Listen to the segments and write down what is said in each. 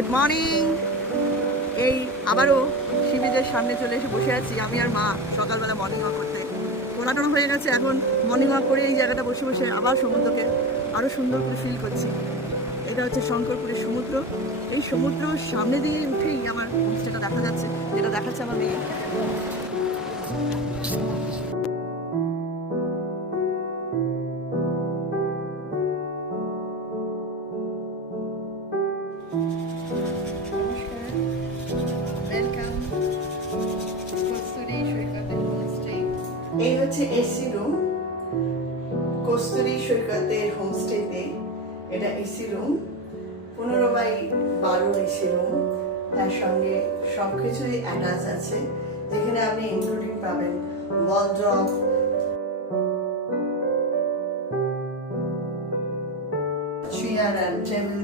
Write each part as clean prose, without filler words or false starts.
Good morning. এই আবারও C বিচের সামনে চলে এসে বসে আছি আমি আর মা সকালবেলা মর্নিং ওয়াক করতে। টোনা হয়ে গেছে, এখন মর্নিং ওয়াক করে এই জায়গাটা বসে বসে আবার সমুদ্রকে আরও সুন্দর করে ফিল করছি। এটা হচ্ছে শঙ্করপুরের সমুদ্র। এই সমুদ্র সামনে দিয়ে উঠেই আমার হোমস্টেটা দেখা যাচ্ছে, যেটা দেখাচ্ছে আমার মেয়ে। এই হচ্ছে এসি রুম কস্তুরী সৈকতের হোমস্টেতে। এটা AC room, 15x12 AC room. তার সঙ্গে সবকিছুই অ্যাটাচ আছে, যেখানে আপনি ইনক্লুডিং পাবেন ওয়ার্ড্রব, চেয়ার অ্যান্ড টেবিল,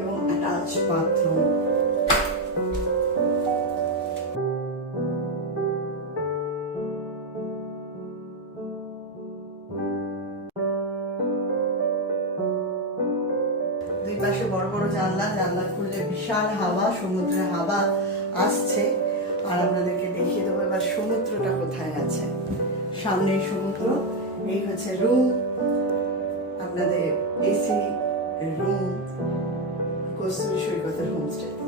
এবং অ্যাটাচ বাথরুম। দুই পাশে বড় বড় জানলা, জানলা খুললে বিশাল হাওয়া, সমুদ্রের হাওয়া আসছে। আর আপনাদেরকে দেখিয়ে দেবো এবার সমুদ্রটা কোথায় আছে। সামনে সমুদ্র, এই হচ্ছে রুম, আপনাদের এসি রুম কস্তুরী সৈকতের হোমস্টেতে।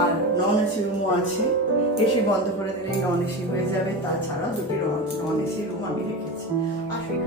আর নন এসি রুমও আছে, এসি বন্ধ করে দিলেই নন এসি হয়ে যাবে। তাছাড়া দুটি নন এসি রুম আমি রেখেছি। আসুন।